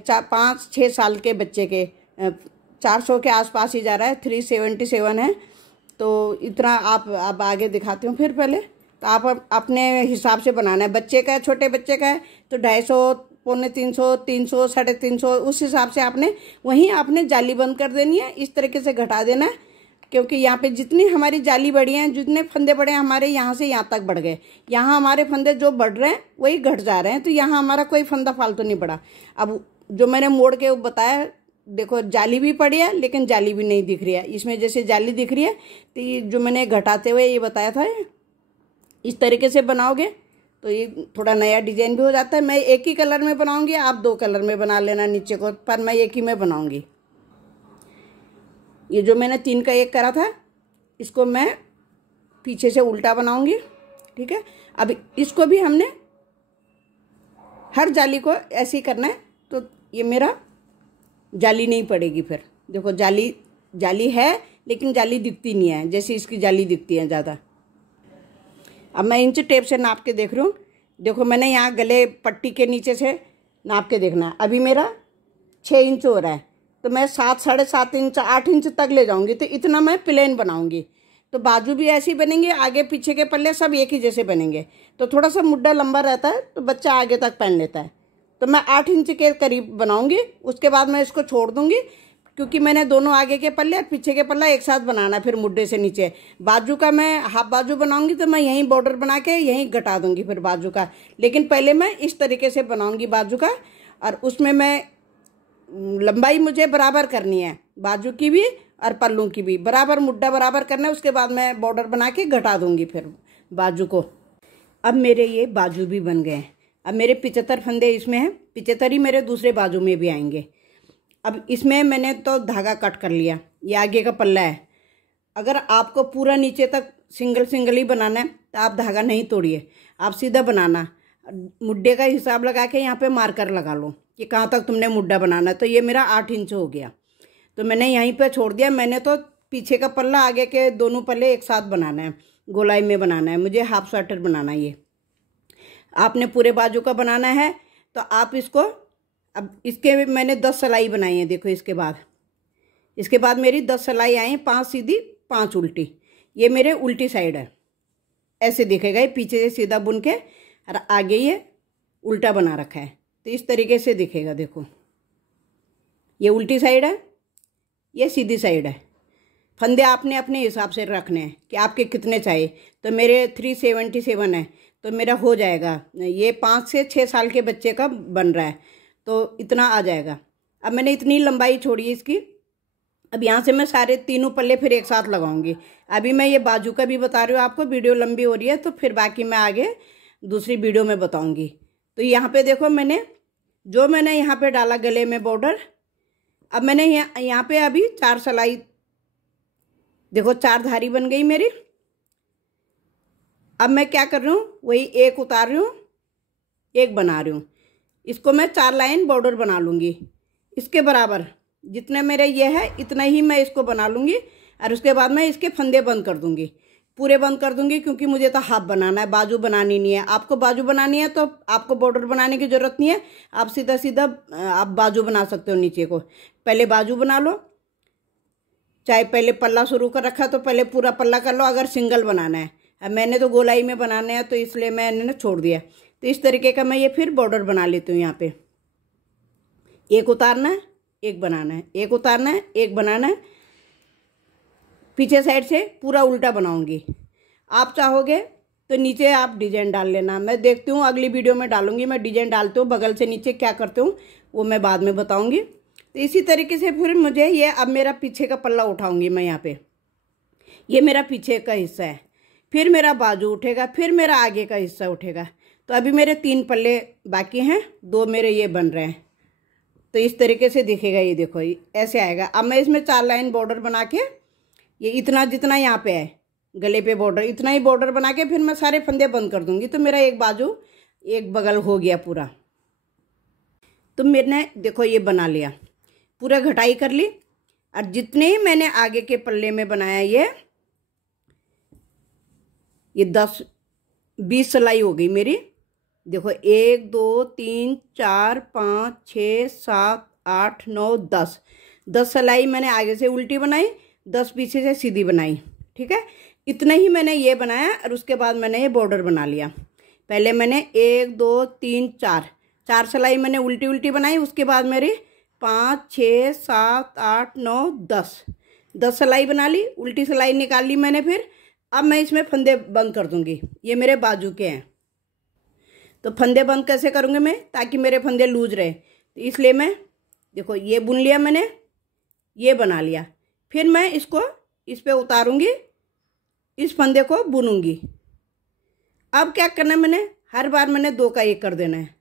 5-6 साल के बच्चे के। 400 के आसपास ही जा रहा है, 377 है। तो इतना आप अब आगे दिखाती हूँ फिर पहले। तो आप अपने हिसाब से बनाना है। बच्चे का है, छोटे बच्चे का है तो 250, 250, 300, 350 उस हिसाब से आपने वहीं आपने जाली बंद कर देनी है। इस तरीके से घटा देना है, क्योंकि यहाँ पे जितनी हमारी जाली बढ़ी हैं, जितने फंदे बढ़े हैं हमारे यहाँ से यहाँ तक बढ़ गए। यहाँ हमारे फंदे जो बढ़ रहे हैं वही घट जा रहे हैं, तो यहाँ हमारा कोई फंदा फालतू नहीं बढ़ा। अब जो मैंने मोड़ के बताया, देखो जाली भी पड़ी है लेकिन जाली भी नहीं दिख रही है। इसमें जैसे जाली दिख रही है तो ये जो मैंने घटाते हुए ये बताया था, इस तरीके से बनाओगे तो ये थोड़ा नया डिजाइन भी हो जाता है। मैं एक ही कलर में बनाऊंगी, आप 2 कलर में बना लेना नीचे को, पर मैं एक ही में बनाऊंगी। ये जो मैंने 3 का 1 करा था, इसको मैं पीछे से उल्टा बनाऊंगी, ठीक है। अब इसको भी हमने हर जाली को ऐसे ही करना है, तो ये मेरा जाली नहीं पड़ेगी। फिर देखो जाली है लेकिन जाली दिखती नहीं है, जैसे इसकी जाली दिखती है ज़्यादा। अब मैं इंच टेप से नाप के देख रही हूँ। देखो मैंने यहाँ गले पट्टी के नीचे से नाप के देखना है। अभी मेरा 6 इंच हो रहा है, तो मैं 7, 7.5 इंच, 8 इंच तक ले जाऊंगी। तो इतना मैं प्लेन बनाऊंगी, तो बाजू भी ऐसे ही बनेंगे, आगे पीछे के पल्ले सब एक ही जैसे बनेंगे। तो थोड़ा सा मुड्ढा लंबा रहता है तो बच्चा आगे तक पहन लेता है। तो मैं 8 इंच के करीब बनाऊंगी, उसके बाद मैं इसको छोड़ दूंगी, क्योंकि मैंने दोनों आगे के पल्ले और पीछे के पल्ला एक साथ बनाना। फिर मुड्ढे से नीचे बाजू का मैं हाफ बाजू बनाऊंगी, तो मैं यहीं बॉर्डर बना के यहीं घटा दूंगी फिर बाजू का। लेकिन पहले मैं इस तरीके से बनाऊंगी बाजू का, और उसमें मैं लंबाई मुझे बराबर करनी है, बाजू की भी और पल्लू की भी बराबर, मुड्ढा बराबर करना है। उसके बाद मैं बॉर्डर बना के घटा दूंगी फिर बाजू को। अब मेरे ये बाजू भी बन गए हैं। अब मेरे 75 फंदे इसमें हैं, 75 ही मेरे दूसरे बाजू में भी आएंगे। अब इसमें मैंने तो धागा कट कर लिया, ये आगे का पल्ला है। अगर आपको पूरा नीचे तक सिंगल ही बनाना है तो आप धागा नहीं तोड़िए, आप सीधा बनाना। मुड्ढे का हिसाब लगा के यहाँ पे मार्कर लगा लो कि कहाँ तक तुमने मुड्ढा बनाना है। तो ये मेरा 8 इंच हो गया, तो मैंने यहीं पे छोड़ दिया। मैंने तो पीछे का पल्ला आगे के दोनों पल्ले एक साथ बनाना है, गोलाई में बनाना है। मुझे हाफ स्वेटर बनाना है। ये आपने पूरे बाजू का बनाना है तो आप इसको, अब इसके मैंने 10 सिलाई बनाई है। देखो इसके बाद मेरी 10 सिलाई आई, 5 सीधी 5 उल्टी। ये मेरे उल्टी साइड है, ऐसे दिखेगा। ये पीछे से सीधा बुन के और आगे ये उल्टा बना रखा है, तो इस तरीके से दिखेगा। देखो ये उल्टी साइड है, ये सीधी साइड है। फंदे आपने अपने हिसाब से रखने हैं कि आपके कितने चाहिए। तो मेरे 377 है, तो मेरा हो जाएगा। ये 5 से 6 साल के बच्चे का बन रहा है, तो इतना आ जाएगा। अब मैंने इतनी लंबाई छोड़ी है इसकी। अब यहाँ से मैं सारे तीनों पल्ले फिर एक साथ लगाऊंगी। अभी मैं ये बाजू का भी बता रही हूँ आपको, वीडियो लंबी हो रही है तो फिर बाकी मैं आगे दूसरी वीडियो में बताऊंगी। तो यहाँ पे देखो मैंने यहाँ पे डाला गले में बॉर्डर। अब मैंने यहाँ पे अभी 4 सिलाई, देखो 4 धारी बन गई मेरी। अब मैं क्या कर रही हूँ, वही एक उतार रही हूँ, एक बना रही हूँ। इसको मैं 4 लाइन बॉर्डर बना लूँगी, इसके बराबर जितने मेरे ये है इतना ही मैं इसको बना लूँगी। और उसके बाद मैं इसके फंदे बंद कर दूँगी, पूरे बंद कर दूँगी, क्योंकि मुझे तो हाफ बनाना है, बाजू बनानी नहीं है। आपको बाजू बनानी है तो आपको बॉर्डर बनाने की ज़रूरत नहीं है, आप सीधा आप बाजू बना सकते हो। नीचे को पहले बाजू बना लो, चाहे पहले पल्ला शुरू कर रखा तो पहले पूरा पल्ला कर लो, अगर सिंगल बनाना है। अब मैंने तो गोलाई में बनाना है तो इसलिए मैंने छोड़ दिया। तो इस तरीके का मैं ये फिर बॉर्डर बना लेती हूँ। यहाँ पे एक उतारना है, एक बनाना है, एक उतारना है, एक बनाना है। पीछे साइड से पूरा उल्टा बनाऊंगी। आप चाहोगे तो नीचे आप डिजाइन डाल लेना, मैं देखती हूँ अगली वीडियो में डालूंगी। मैं डिजाइन डालती हूँ बगल से नीचे, क्या करती हूँ वो मैं बाद में बताऊंगी। तो इसी तरीके से फिर मुझे ये, अब मेरा पीछे का पल्ला उठाऊंगी मैं यहाँ पे, ये मेरा पीछे का हिस्सा है, फिर मेरा बाजू उठेगा, फिर मेरा आगे का हिस्सा उठेगा। तो अभी मेरे 3 पल्ले बाकी हैं, 2 मेरे ये बन रहे हैं। तो इस तरीके से दिखेगा, ये देखो ये ऐसे आएगा। अब मैं इसमें 4 लाइन बॉर्डर बना के, ये इतना जितना यहाँ पे है गले पे बॉर्डर, इतना ही बॉर्डर बना के फिर मैं सारे फंदे बंद कर दूंगी। तो मेरा एक बाजू एक बगल हो गया पूरा। तो मैंने देखो ये बना लिया, पूरा घटाई कर ली। और जितने ही मैंने आगे के पल्ले में बनाया, ये 10-20 सिलाई हो गई मेरी। देखो 1 2 3 4 5 6 7 8 9 10 सिलाई मैंने आगे से उल्टी बनाई, 10 पीछे से सीधी बनाई, ठीक है, इतना ही मैंने ये बनाया और उसके बाद मैंने ये बॉर्डर बना लिया। पहले मैंने 1 2 3 4 सिलाई मैंने उल्टी उल्टी बनाई। उसके बाद मेरी 5 6 7 8 9 10 सिलाई बना ली, उल्टी सिलाई निकाल ली मैंने। फिर अब मैं इसमें फंदे बंद कर दूंगी। ये मेरे बाजू के हैं, तो फंदे बंद कैसे करूँगी मैं, ताकि मेरे फंदे लूज रहे। तो इसलिए मैं देखो ये बुन लिया मैंने, ये बना लिया। फिर मैं इसको इस पे उतारूंगी, इस फंदे को बुनूंगी। अब क्या करना है, मैंने हर बार मैंने 2 का 1 कर देना है।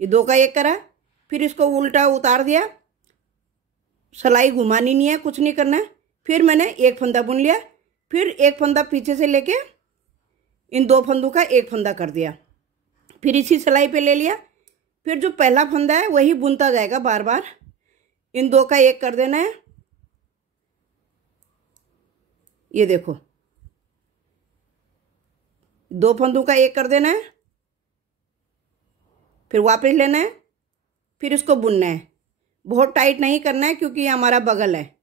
ये 2 का 1 करा, फिर इसको उल्टा उतार दिया, सिलाई घुमानी नहीं है, कुछ नहीं करना है। फिर मैंने एक फंदा बुन लिया, फिर एक फंदा पीछे से लेके इन 2 फंदों का एक फंदा कर दिया, फिर इसी सिलाई पे ले लिया। फिर जो पहला फंदा है वही बुनता जाएगा बार बार। इन 2 का 1 कर देना है। ये देखो 2 फंदों का 1 कर देना है, फिर वापस लेना है, फिर इसको बुनना है। बहुत टाइट नहीं करना है, क्योंकि ये हमारा बगल है,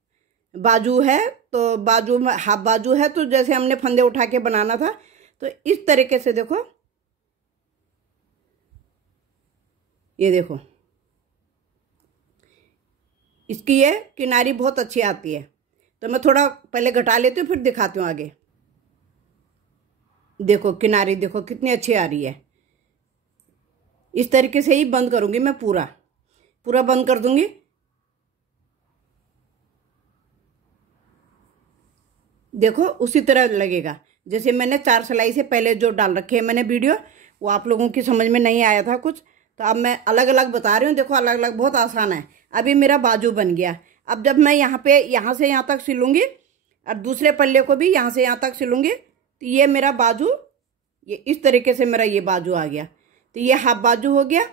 बाजू है। तो बाजू में हाफ बाजू है, तो जैसे हमने फंदे उठा के बनाना था, तो इस तरीके से देखो, ये देखो इसकी ये किनारी बहुत अच्छी आती है। तो मैं थोड़ा पहले घटा लेती हूँ, फिर दिखाती हूँ आगे। देखो किनारी देखो कितनी अच्छी आ रही है। इस तरीके से ही बंद करूंगी मैं, पूरा पूरा बंद कर दूंगी। देखो उसी तरह लगेगा जैसे मैंने 4 सिलाई से पहले जो डाल रखे हैं मैंने वीडियो, वो आप लोगों की समझ में नहीं आया था कुछ, तो अब मैं अलग अलग बता रही हूँ। देखो अलग अलग बहुत आसान है। अभी मेरा बाजू बन गया। अब जब मैं यहाँ पे यहाँ से यहाँ तक सिलूंगी और दूसरे पल्ले को भी यहाँ से यहाँ तक सिलूंगी, तो ये मेरा बाजू, ये इस तरीके से मेरा ये बाजू आ गया। तो ये हाफ बाजू हो गया।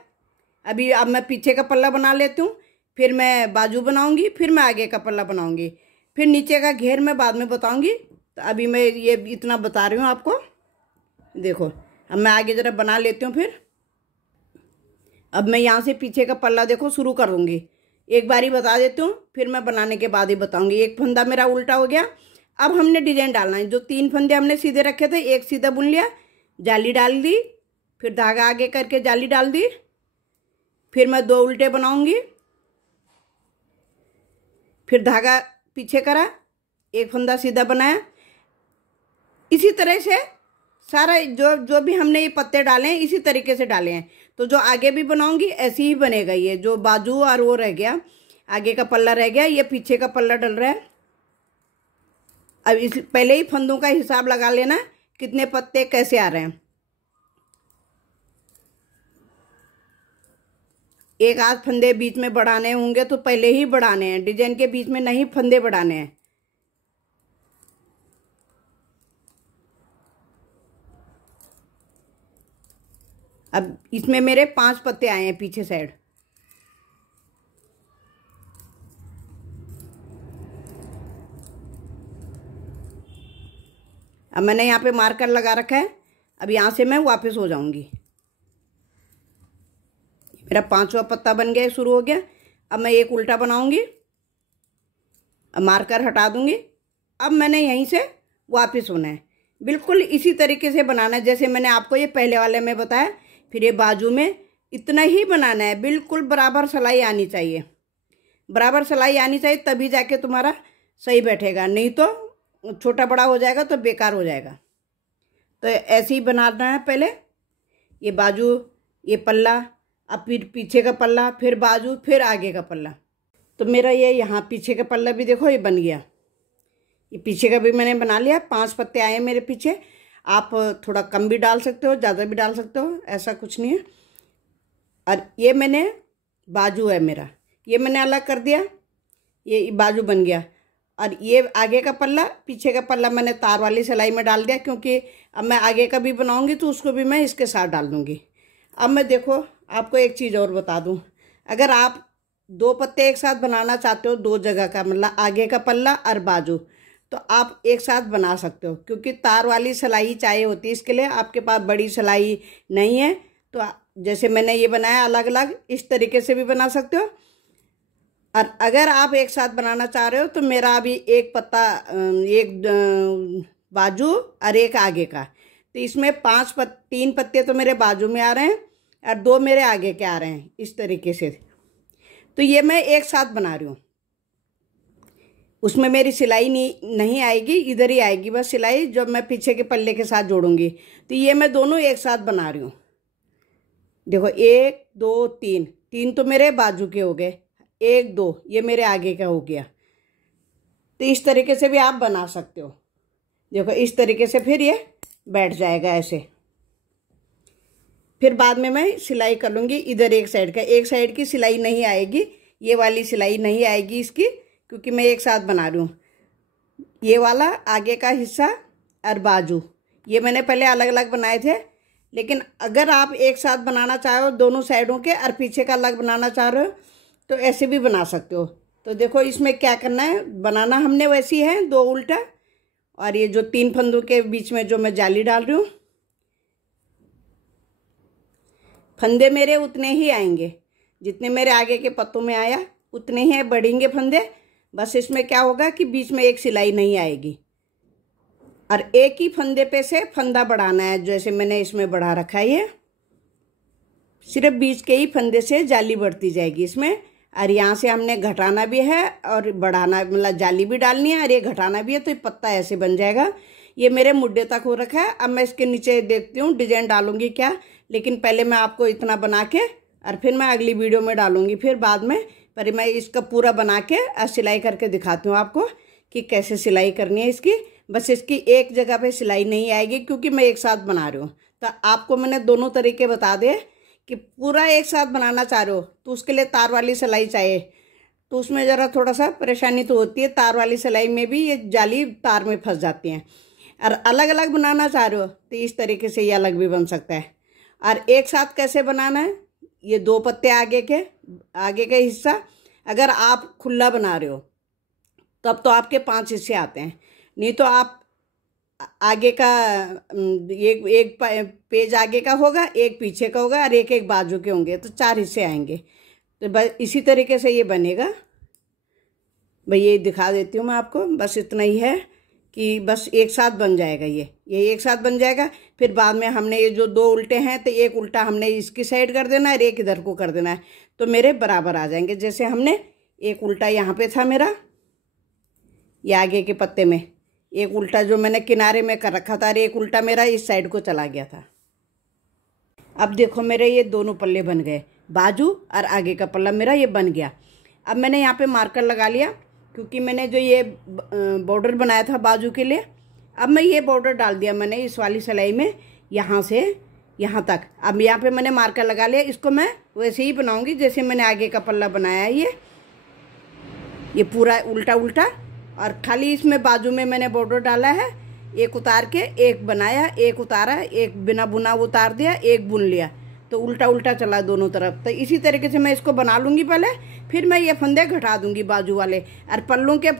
अभी अब मैं पीछे का पल्ला बना लेती हूँ, फिर मैं बाजू बनाऊंगी, फिर मैं आगे का पल्ला बनाऊंगी, फिर नीचे का घेर मैं बाद में बताऊंगी। तो अभी मैं ये इतना बता रही हूँ आपको। देखो अब मैं आगे ज़रा बना लेती हूँ। फिर अब मैं यहाँ से पीछे का पल्ला देखो शुरू कर दूँगी। एक बारी बता देती हूँ, फिर मैं बनाने के बाद ही बताऊँगी। एक फंदा मेरा उल्टा हो गया। अब हमने डिजाइन डालना है। जो 3 फंदे हमने सीधे रखे थे, एक सीधा बुन लिया, जाली डाल दी, फिर धागा आगे करके जाली डाल दी, फिर मैं 2 उल्टे बनाऊंगी, फिर धागा पीछे करा, एक फंदा सीधा बनाया। इसी तरह से सारा जो भी हमने ये पत्ते डाले हैं इसी तरीके से डाले हैं। तो जो आगे भी बनाऊंगी ऐसे ही बनेगा। ये जो बाजू और वो रह गया, आगे का पल्ला रह गया, ये पीछे का पल्ला डल रहा है। अब इस पहले ही फंदों का हिसाब लगा लेना, कितने पत्ते कैसे आ रहे हैं। एक आध फंदे बीच में बढ़ाने होंगे तो पहले ही बढ़ाने हैं, डिजाइन के बीच में नहीं फंदे बढ़ाने हैं। अब इसमें मेरे 5 पत्ते आए हैं पीछे साइड। अब मैंने यहाँ पे मार्कर लगा रखा है। अब यहाँ से मैं वापस हो जाऊंगी। मेरा 5वां पत्ता बन गया, शुरू हो गया। अब मैं एक उल्टा बनाऊंगी, अब मार्कर हटा दूंगी। अब मैंने यहीं से वापस होना है। बिल्कुल इसी तरीके से बनाना है जैसे मैंने आपको ये पहले वाले में बताया। फिर ये बाजू में इतना ही बनाना है, बिल्कुल बराबर सिलाई आनी चाहिए। बराबर सिलाई आनी चाहिए, तभी जाके तुम्हारा सही बैठेगा, नहीं तो छोटा बड़ा हो जाएगा तो बेकार हो जाएगा। तो ऐसे ही बनाना है। पहले ये बाजू, ये पल्ला, अब फिर पीछे का पल्ला, फिर बाजू, फिर आगे का पल्ला। तो मेरा ये यहाँ पीछे का पल्ला भी देखो ये बन गया। ये पीछे का भी मैंने बना लिया। 5 पत्ते आए मेरे पीछे। आप थोड़ा कम भी डाल सकते हो, ज़्यादा भी डाल सकते हो, ऐसा कुछ नहीं है। और ये मैंने बाजू है मेरा, ये मैंने अलग कर दिया, ये बाजू बन गया। और ये आगे का पल्ला, पीछे का पल्ला मैंने तार वाली सिलाई में डाल दिया, क्योंकि अब मैं आगे का भी बनाऊंगी तो उसको भी मैं इसके साथ डाल दूंगी। अब मैं देखो आपको एक चीज़ और बता दूं, अगर आप 2 पत्ते एक साथ बनाना चाहते हो, 2 जगह का, मतलब आगे का पल्ला और बाजू, तो आप एक साथ बना सकते हो। क्योंकि तार वाली सिलाई चाहिए होती है, इसके लिए आपके पास बड़ी सिलाई नहीं है तो जैसे मैंने ये बनाया अलग अलग, इस तरीके से भी बना सकते हो। और अगर आप एक साथ बनाना चाह रहे हो तो मेरा अभी एक पत्ता, एक बाजू और एक आगे का। तो इसमें 3 पत्ते तो मेरे बाजू में आ रहे हैं और 2 मेरे आगे के आ रहे हैं इस तरीके से। तो ये मैं एक साथ बना रही हूँ, उसमें मेरी सिलाई नहीं आएगी, इधर ही आएगी बस सिलाई, जब मैं पीछे के पल्ले के साथ जोड़ूंगी। तो ये मैं दोनों एक साथ बना रही हूँ। देखो 1 2 3 तो मेरे बाजू के हो गए, 1 2 ये मेरे आगे का हो गया। तो इस तरीके से भी आप बना सकते हो। देखो इस तरीके से फिर ये बैठ जाएगा ऐसे। फिर बाद में मैं सिलाई कर लूँगी इधर एक साइड की सिलाई नहीं आएगी, ये वाली सिलाई नहीं आएगी इसकी, क्योंकि मैं एक साथ बना रही हूँ। ये वाला आगे का हिस्सा और बाजू ये मैंने पहले अलग अलग बनाए थे, लेकिन अगर आप एक साथ बनाना चाहो दोनों साइडों के और पीछे का अलग बनाना चाह रहे हो तो ऐसे भी बना सकते हो। तो देखो इसमें क्या करना है, बनाना हमने वैसी है 2 उल्टा, और ये जो 3 फंदों के बीच में जो मैं जाली डाल रही हूँ, फंदे मेरे उतने ही आएंगे जितने मेरे आगे के पत्तों में आया, उतने ही बढ़ेंगे फंदे। बस इसमें क्या होगा कि बीच में एक सिलाई नहीं आएगी और एक ही फंदे पे से फंदा बढ़ाना है, जैसे मैंने इसमें बढ़ा रखा है। ये सिर्फ बीच के ही फंदे से जाली बढ़ती जाएगी इसमें, और यहाँ से हमने घटाना भी है और बढ़ाना, मतलब जाली भी डालनी है और ये घटाना भी है। तो ये पत्ता ऐसे बन जाएगा। ये मेरे मुड्डे तक हो रखा है। अब मैं इसके नीचे देखती हूँ डिजाइन डालूंगी क्या, लेकिन पहले मैं आपको इतना बना के और फिर मैं अगली वीडियो में डालूंगी। फिर बाद में पर मैं इसका पूरा बना के और सिलाई करके दिखाती हूँ आपको कि कैसे सिलाई करनी है इसकी। बस इसकी एक जगह पे सिलाई नहीं आएगी क्योंकि मैं एक साथ बना रही हूँ। तो आपको मैंने दोनों तरीके बता दिए कि पूरा एक साथ बनाना चाह रहे हो तो उसके लिए तार वाली सिलाई चाहिए, तो उसमें ज़रा थोड़ा सा परेशानी तो होती है। तार वाली सिलाई में भी ये जाली तार में फंस जाती हैं। और अलग अलग बनाना चाह रहे हो तो इस तरीके से ये अलग भी बन सकता है। और एक साथ कैसे बनाना है, ये 2 पत्ते आगे के हिस्सा अगर आप खुला बना रहे हो तब तो आपके 5 हिस्से आते हैं, नहीं तो आप आगे का एक पेज आगे का होगा, एक पीछे का होगा और एक बाजू के होंगे, तो 4 हिस्से आएंगे। तो बस इसी तरीके से ये बनेगा। भाई ये दिखा देती हूँ मैं आपको, बस इतना ही है कि बस एक साथ बन जाएगा। ये एक साथ बन जाएगा। फिर बाद में हमने ये जो 2 उल्टे हैं तो एक उल्टा हमने इसकी साइड कर देना है और एक इधर को कर देना है, तो मेरे बराबर आ जाएंगे। जैसे हमने एक उल्टा यहाँ पे था मेरा, ये आगे के पत्ते में एक उल्टा जो मैंने किनारे में कर रखा था और एक उल्टा मेरा इस साइड को चला गया था। अब देखो मेरे ये दोनों पल्ले बन गए, बाजू और आगे का पल्ला मेरा ये बन गया। अब मैंने यहाँ पे मार्कर लगा लिया क्योंकि मैंने जो ये बॉर्डर बनाया था बाजू के लिए, अब मैं ये बॉर्डर डाल दिया मैंने इस वाली सिलाई में यहाँ से यहाँ तक। अब यहाँ पे मैंने मार्कर लगा लिया। इसको मैं वैसे ही बनाऊंगी जैसे मैंने आगे का पल्ला बनाया है। ये पूरा उल्टा उल्टा, और खाली इसमें बाजू में मैंने बॉर्डर डाला है, एक उतार के एक बनाया, एक उतारा, एक बिना बुना उतार दिया, एक बुन लिया, तो उल्टा उल्टा चला दोनों तरफ। तो इसी तरीके से मैं इसको बना लूँगी पहले, फिर मैं ये फंदे घटा दूंगी बाजू वाले। और पल्लों के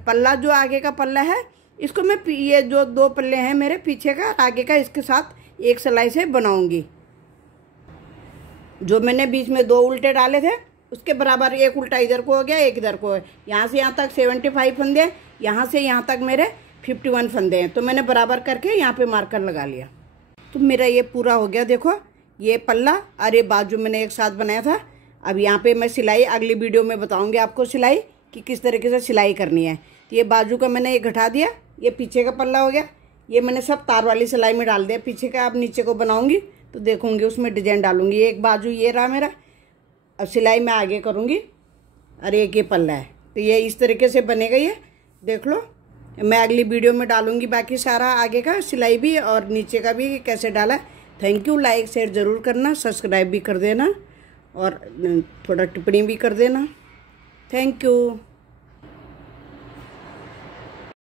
पल्ला जो आगे का पल्ला है इसको मैं ये जो 2 पल्ले हैं मेरे पीछे का आगे का, इसके साथ एक सिलाई से बनाऊंगी। जो मैंने बीच में 2 उल्टे डाले थे उसके बराबर एक उल्टा इधर को हो गया, एक इधर को है। यहाँ से यहाँ तक 75 फंदे, यहाँ से यहाँ तक मेरे 51 फंदे हैं, तो मैंने बराबर करके यहाँ पे मार्कर लगा लिया। तो मेरा ये पूरा हो गया। देखो ये पल्ला और ये बाजू मैंने एक साथ बनाया था। अब यहाँ पे मैं सिलाई अगली वीडियो में बताऊंगी आपको सिलाई कि किस तरीके से सिलाई करनी है। तो ये बाजू का मैंने ये घटा दिया, ये पीछे का पल्ला हो गया, ये मैंने सब तार वाली सिलाई में डाल दिया। पीछे का अब नीचे को बनाऊंगी तो देखूंगी उसमें डिजाइन डालूंगी। एक बाजू ये रहा मेरा, अब सिलाई मैं आगे करूंगी और एक ये पल्ला है, तो ये इस तरीके से बनेगा। ये देख लो, मैं अगली वीडियो में डालूंगी बाकी सारा आगे का सिलाई भी और नीचे का भी कैसे डाला। Thank you. लाइक शेयर ज़रूर करना, सब्सक्राइब भी कर देना और थोड़ा टिप्पणी भी कर देना। Thank you.